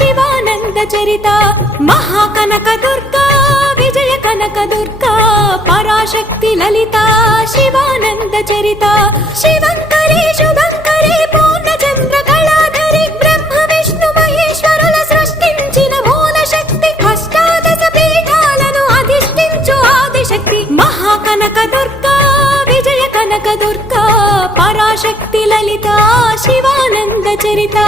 శివానంద చరిత మహాకనక దుర్గా విజయ కనక దుర్గా పరాశక్తి లలిత శివానంద చరిత శివంకరి శుభంకరి పూర్ణచంద్ర కళాధరి బ్రహ్మ విష్ణు మహేశ్వరుల సృష్టించిన మూల శక్తి అష్టాదశ పీఠాలను అధిష్ఠించు ఆదిశక్తి మహాకనక దుర్గా విజయ కనక దుర్గా పరాశక్తి లలిత శివానంద చరిత